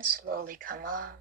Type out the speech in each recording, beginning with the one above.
and slowly come up.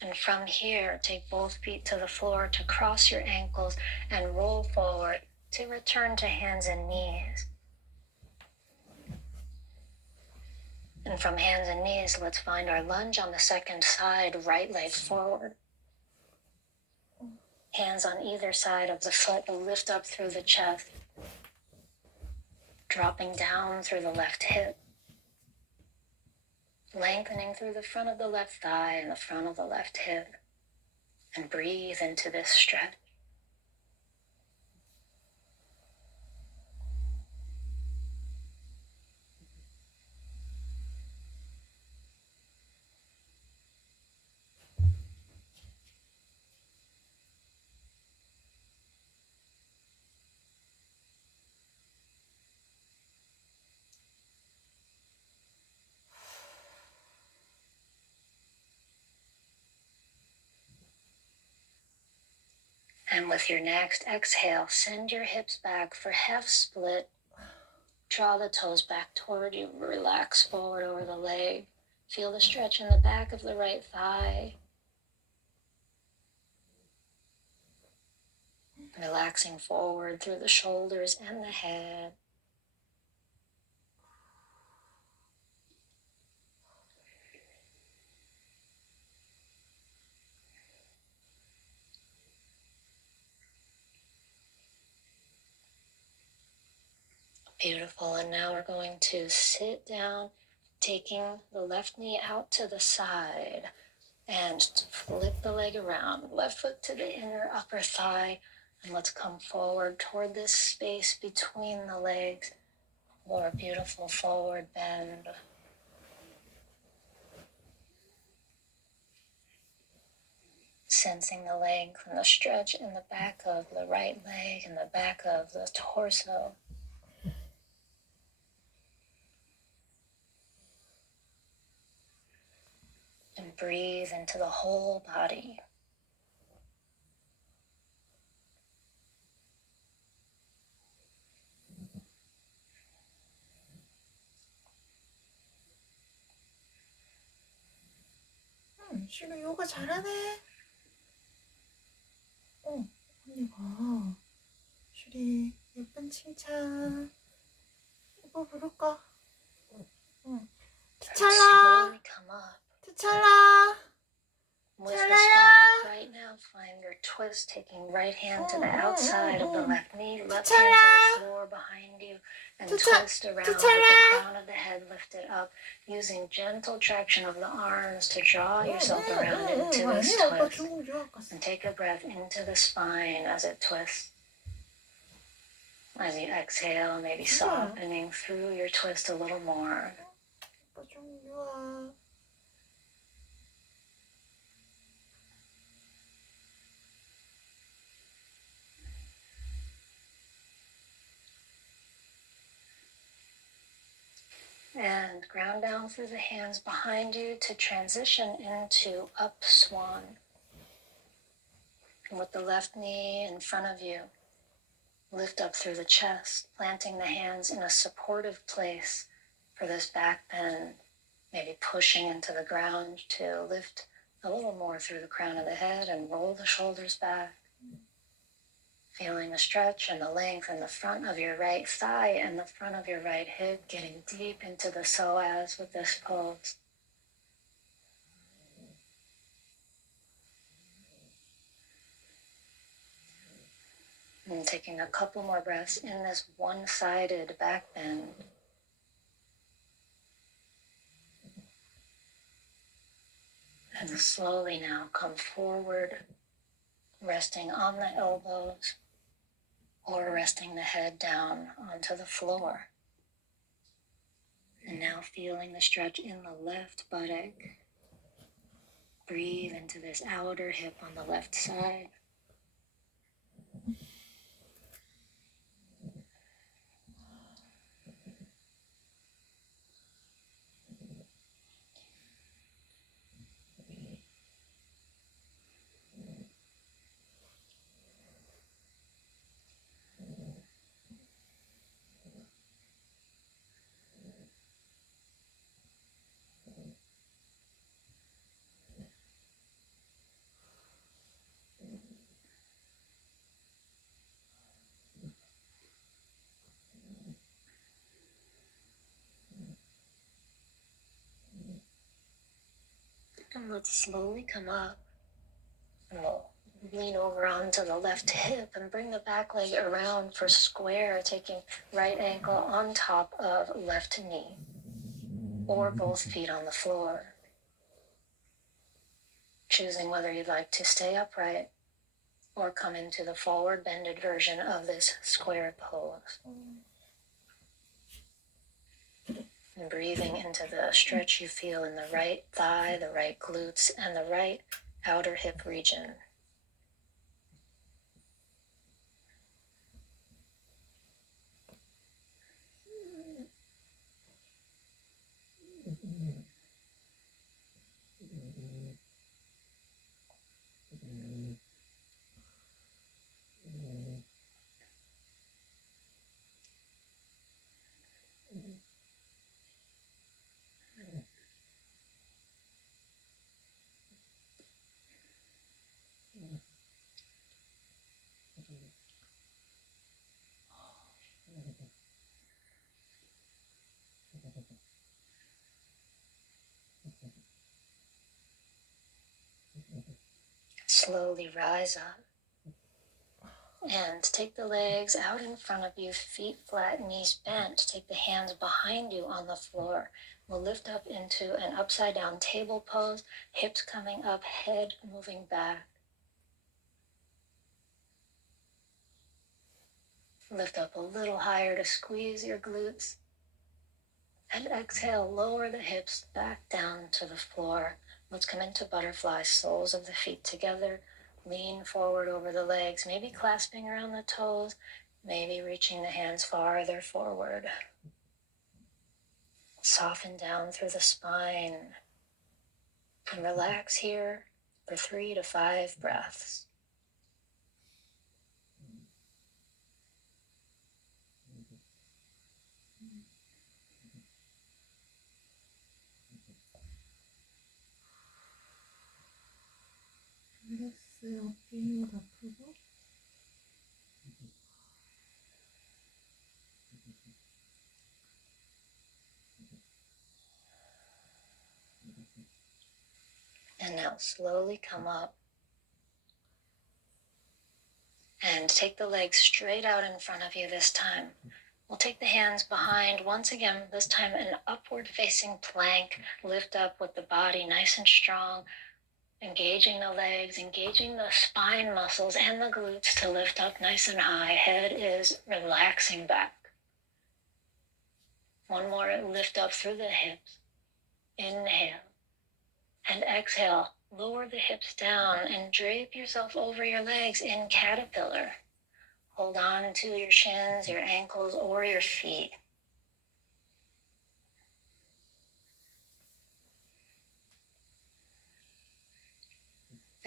And from here, take both feet to the floor to cross your ankles and roll forward to return to hands and knees. And from hands and knees, let's find our lunge on the second side, right leg forward. Hands on either side of the foot, lift up through the chest, dropping down through the left hip, lengthening through the front of the left thigh and the front of the left hip, and breathe into this stretch. And with your next exhale, send your hips back for half split. Draw the toes back toward you. Relax forward over the leg. Feel the stretch in the back of the right thigh. Relaxing forward through the shoulders and the head. Beautiful. And now we're going to sit down, taking the left knee out to the side and flip the leg around. Left foot to the inner upper thigh. And let's come forward toward this space between the legs for a beautiful forward bend. Sensing the length and the stretch in the back of the right leg and the back of the torso. And breathe into the whole body. 슈리 요가 잘하네. 언니가 슈리 예쁜 칭찬. 이거 부를까? 트찰라. 트찰라. With the spine right now, find your twist, taking right hand to the outside of the left knee, left hand to the floor behind you, and twist around with the crown of the head lifted up, using gentle traction of the arms to draw yourself around into this twist. And take a breath into the spine as it twists. As you exhale, maybe softening through your twist a little more. And ground down through the hands behind you to transition into up swan. And with the left knee in front of you, lift up through the chest, planting the hands in a supportive place for this back bend, maybe pushing into the ground to lift a little more through the crown of the head and roll the shoulders back. Feeling the stretch and the length in the front of your right thigh and the front of your right hip, getting deep into the psoas with this pose. And taking a couple more breaths in this one-sided back bend. And slowly now come forward, resting on the elbows or resting the head down onto the floor. And now feeling the stretch in the left buttock. Breathe into this outer hip on the left side. And let's slowly come up. And we'll lean over onto the left hip and bring the back leg around for square, taking right ankle on top of left knee, or both feet on the floor. Choosing whether you'd like to stay upright or come into the forward bended version of this square pose. And breathing into the stretch you feel in the right thigh, the right glutes, and the right outer hip region. Slowly rise up and take the legs out in front of you, feet flat, knees bent. Take the hands behind you on the floor. We'll lift up into an upside down table pose, hips coming up, head moving back. Lift up a little higher to squeeze your glutes. And exhale, lower the hips back down to the floor. Let's come into butterfly, soles of the feet together. Lean forward over the legs, maybe clasping around the toes, maybe reaching the hands farther forward. Soften down through the spine and relax here for 3 to 5 breaths. 릴렉스 어깨 힘 다 풀고 And now slowly come up and take the legs straight out in front of you this time. We'll take the hands behind. Once again, this time an upward facing plank. Lift up with the body nice and strong. Engaging the legs, engaging the spine muscles and the glutes to lift up nice and high. Head is relaxing back. One more, lift up through the hips. Inhale. And exhale. Lower the hips down and drape yourself over your legs in caterpillar. Hold on to your shins, your ankles, or your feet.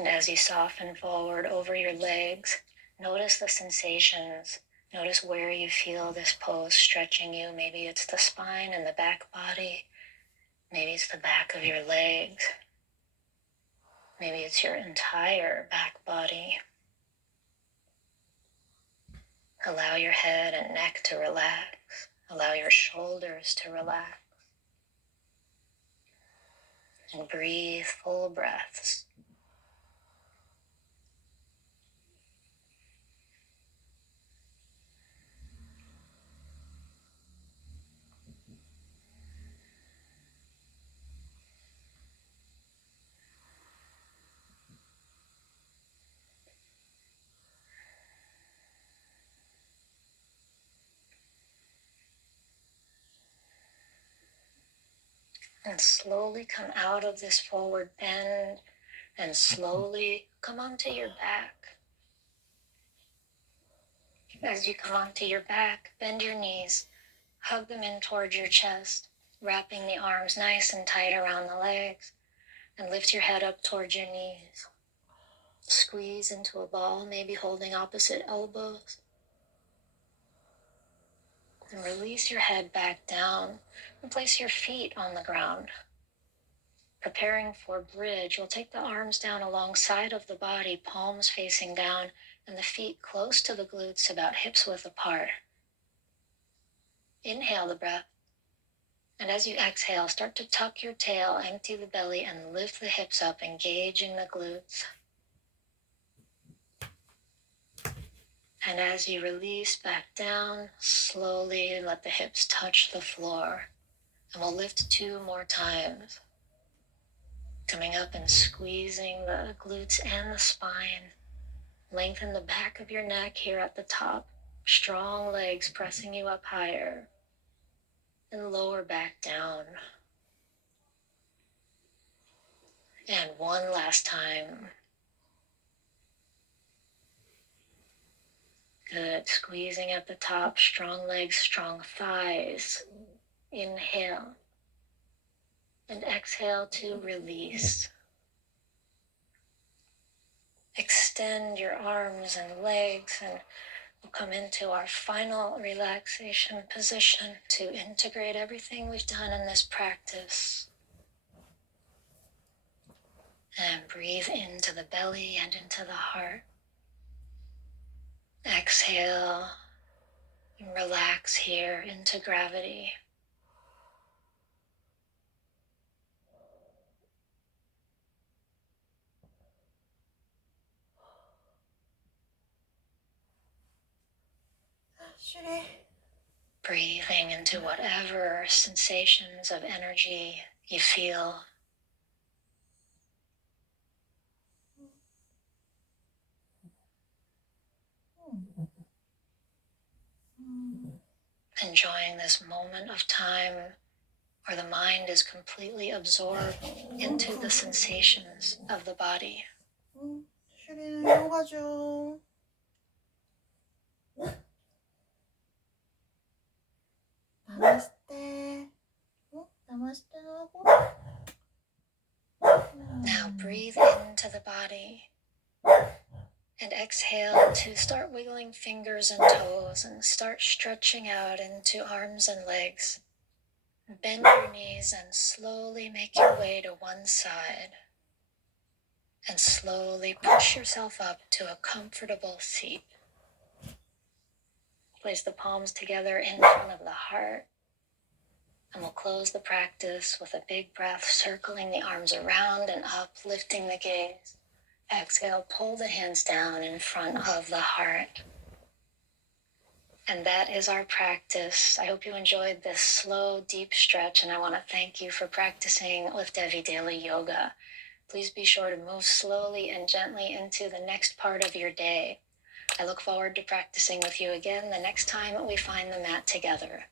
And as you soften forward over your legs, notice the sensations. Notice where you feel this pose stretching you. Maybe it's the spine and the back body. Maybe it's the back of your legs. Maybe it's your entire back body. Allow your head and neck to relax. Allow your shoulders to relax. And breathe full breaths. And slowly come out of this forward bend and slowly come onto your back. As you come onto your back, bend your knees, hug them in towards your chest, wrapping the arms nice and tight around the legs, and lift your head up towards your knees. Squeeze into a ball, maybe holding opposite elbows. And release your head back down and place your feet on the ground. Preparing for bridge, we'll take the arms down alongside of the body, palms facing down, and the feet close to the glutes, about hips width apart. Inhale the breath, And as you exhale, start to tuck your tail, empty the belly, and lift the hips up, engaging the glutes. And as you release back down, slowly let the hips touch the floor. And we'll lift 2 more times. Coming up and squeezing the glutes and the spine. Lengthen the back of your neck here at the top. Strong legs pressing you up higher. And lower back down. And one last time. Good. Squeezing at the top. Strong legs, strong thighs. Inhale. And exhale to release. Extend your arms and legs, and we'll come into our final relaxation position to integrate everything we've done in this practice. And breathe into the belly and into the heart. Exhale and relax here into gravity. Breathing into whatever sensations of energy you feel. Enjoying this moment of time where the mind is completely absorbed into the sensations of the body. 슈리는 요가 중. 나마스테. 나마스테 하고. Now breathe into the body and exhale to start wiggling fingers and toes and start stretching out into arms and legs. Bend your knees and slowly make your way to one side. And slowly push yourself up to a comfortable seat. Place the palms together in front of the heart. And we'll close the practice with a big breath, circling the arms around and up, lifting the gaze. Exhale, pull the hands down in front of the heart. And that is our practice. I hope you enjoyed this slow, deep stretch, and I want to thank you for practicing with Devi Daily Yoga. Please be sure to move slowly and gently into the next part of your day. I look forward to practicing with you again the next time we find the mat together.